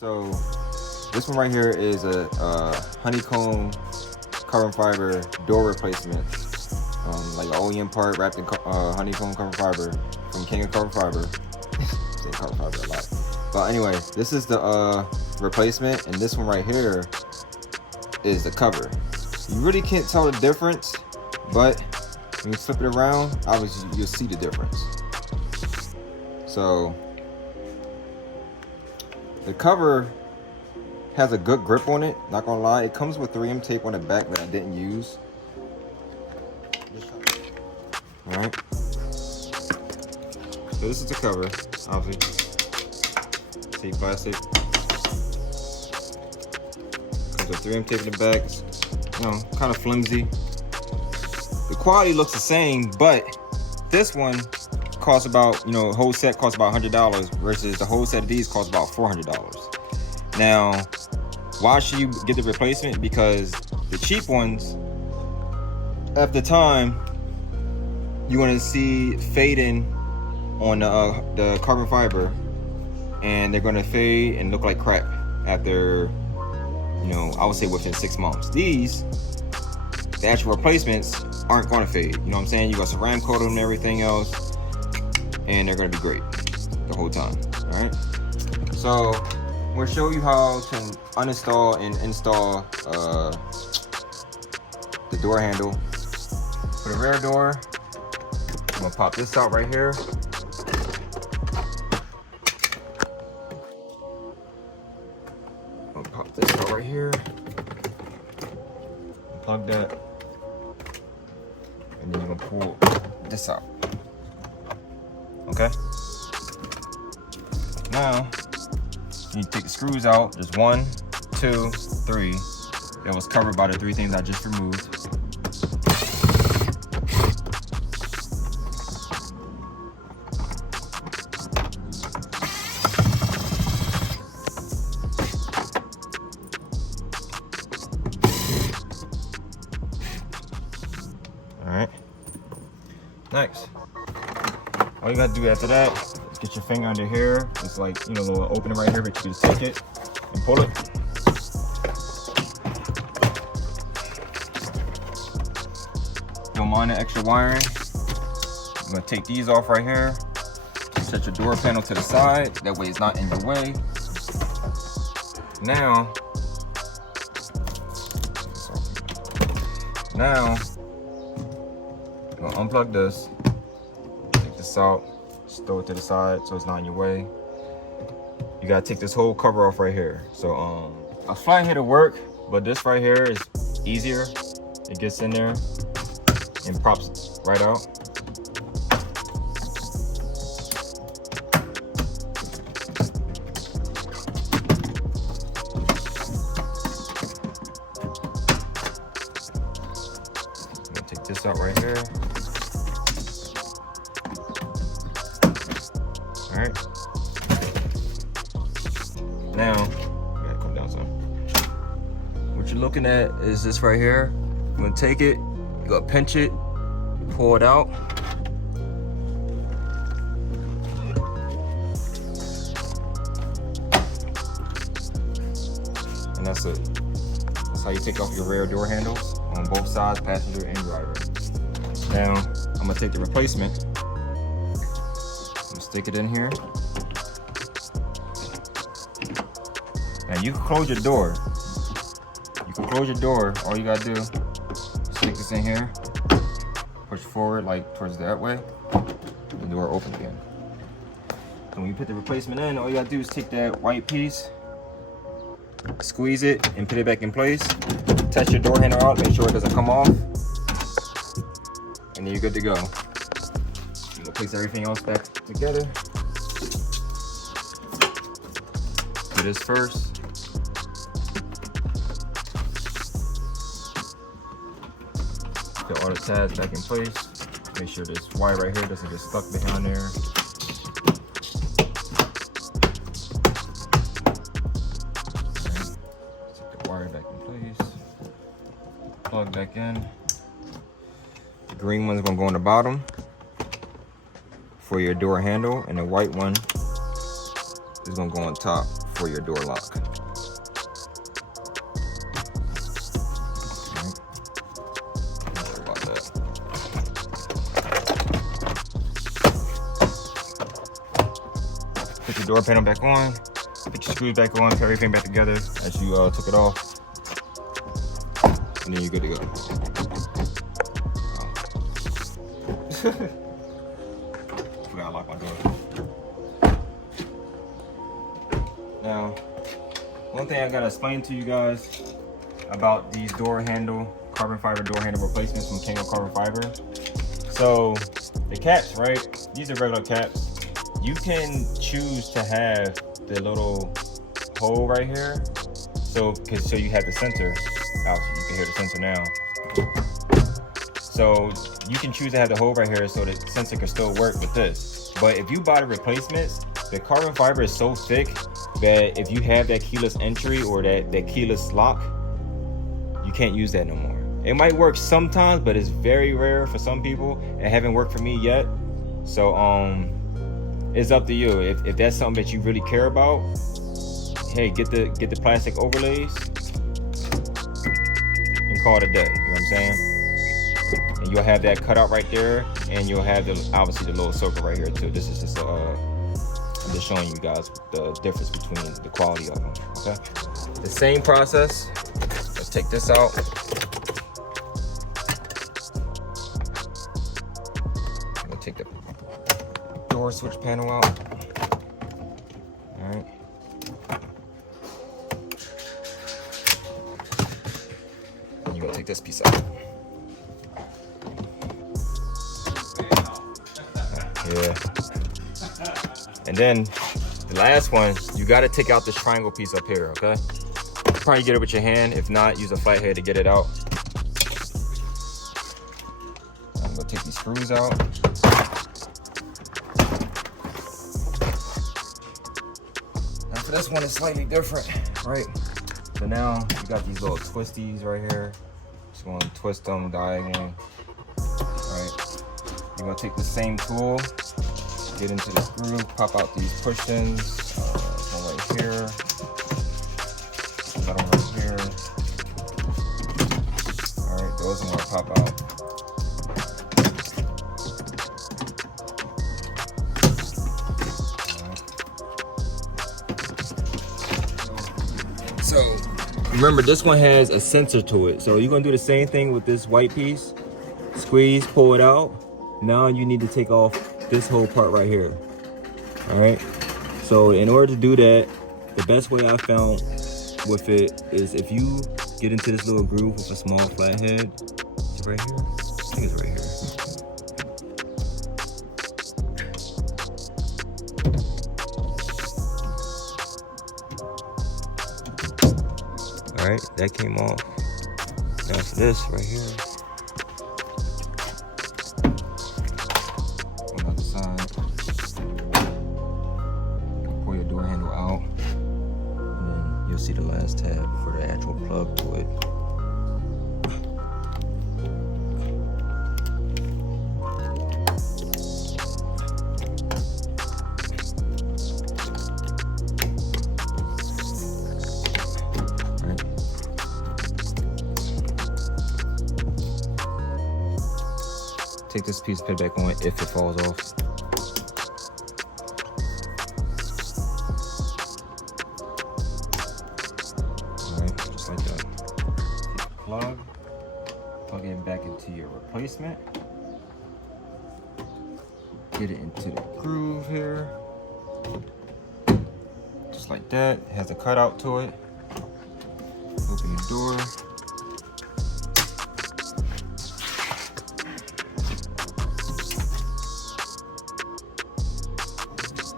So this one right here is a honeycomb carbon fiber door replacement, like an OEM part wrapped in honeycomb carbon fiber from King of Carbon Fiber. Say carbon fiber a lot, but anyway, this is the replacement, and this one right here is the cover. You really can't tell the difference, but when you flip it around, obviously you'll see the difference. So the cover has a good grip on it, not gonna lie. It comes with 3M tape on the back that I didn't use. Alright. So this is the cover, obviously. See, plastic. Comes with 3M tape in the back. It's, kind of flimsy. The quality looks the same, but this one costs about, whole set costs about $100 versus the whole set of these costs about $400. Now, why should you get the replacement? Because the cheap ones, at the time, you're going to see fading on the carbon fiber, and they're going to fade and look like crap after, I would say within 6 months. These, the actual replacements, aren't going to fade. You know what I'm saying? You got ceramic coat and everything else, and they're going to be great the whole time. All right. So I'm going to show you how to uninstall and install the door handle for the rear door. I'm going to pop this out right here. I'm going to pop this out right here. Plug that. And then you're gonna pull this out. Okay? Now, you take the screws out. There's 1, 2, 3. That was covered by the 3 things I just removed. Alright. Next, all you gotta do after that is get your finger under here. It's like, a little opening right here, but you just take it and pull it. Don't mind the extra wiring. I'm gonna take these off right here. Set your door panel to the side. That way it's not in your way. Now, I'm gonna unplug this, take this out, just throw it to the side so it's not in your way. You gotta take this whole cover off right here. So a flat header work, but this right here is easier. It gets in there and pops right out. I'm gonna take this out right here. All right. Now, gotta come down some. What you're looking at is this right here. I'm gonna take it, you gotta pinch it, pull it out. And that's it. That's how you take off your rear door handles on both sides, passenger and driver. Now, I'm gonna take the replacement. Stick it in here. Now you can close your door. You can close your door. All you gotta do is stick this in here, push forward like towards that way, the door opens again. So when you put the replacement in, all you gotta do is take that white piece, squeeze it, and put it back in place. Test your door handle out, make sure it doesn't come off, and then you're good to go. You can place everything else back together. Do this first. Get all the tabs back in place. Make sure this wire right here doesn't get stuck behind there. Take the wire back in place. Plug back in. The green one's gonna go on the bottom for your door handle, and the white one is gonna go on top for your door lock. Put your door panel back on, put your screws back on, put everything back together as you took it off, and then you're good to go. Forgot to lock my door. Now, one thing I gotta explain to you guys about these carbon fiber door handle replacements from Carbon Fiber. So the caps, right? These are regular caps. You can choose to have the little hole right here. So you have the sensor. Obviously, you can hear the sensor now. So you can choose to have the hole right here so the sensor can still work with this. But if you buy the replacements, the carbon fiber is so thick that if you have that keyless entry or that keyless lock, you can't use that no more. It might work sometimes, but it's very rare for some people. It haven't worked for me yet. So it's up to you. If that's something that you really care about, hey, get the plastic overlays and call it a day. You know what I'm saying? And you'll have that cut out right there, and you'll have obviously the little circle right here too. This is just I'm just showing you guys the difference between the quality of them. Okay, the same process. Let's take this out. I'm gonna take the door switch panel out. All right. And you're gonna take this piece out. Yeah. And then the last one, you got to take out this triangle piece up here, okay? Probably get it with your hand. If not, use a flathead to get it out. I'm gonna take these screws out. Now for this one, it's slightly different, right? So now you got these little twisties right here. Just gonna twist them diagonally, right? You're gonna take the same tool, get into the groove, pop out these push-ins, one right here, another one right here. All right, those are gonna pop out. So remember, this one has a sensor to it. So you're gonna do the same thing with this white piece. Squeeze, pull it out. Now you need to take off this whole part right here. All right. So in order to do that, the best way I found with it is if you get into this little groove with a small flathead. Is it right here? I think it's right here. All right, that came off. Now for this right here. On the other side. Pull your door handle out. And then you'll see the last tab for the actual plug to it. Take this piece, put it back on if it falls off. Alright, just like that. Plug it back into your replacement. Get it into the groove here. Just like that. It has a cutout to it. Open the door.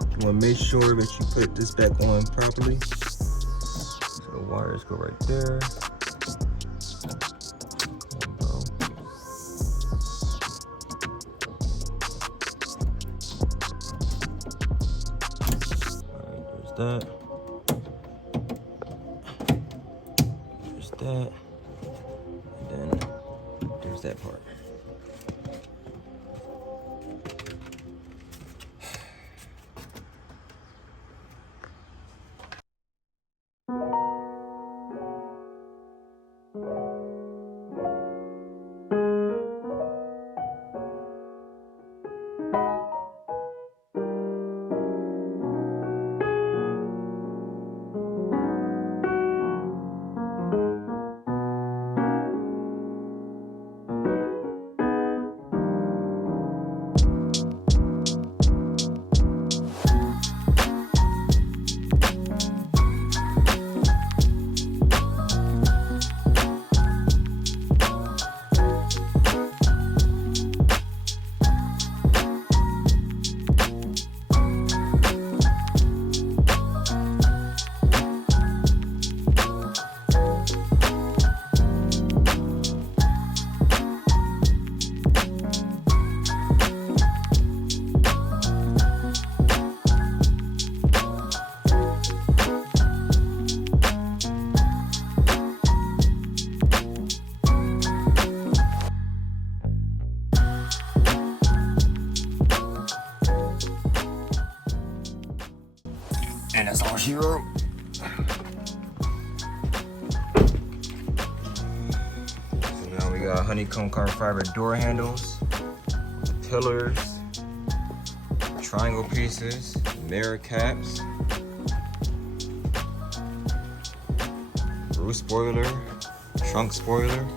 You want to make sure that you put this back on properly. So the wires go right there. Alright, there's that. There's that. And then there's that part. And that's all she wrote. So now we got honeycomb carbon fiber door handles, pillars, triangle pieces, mirror caps, roof spoiler, trunk spoiler,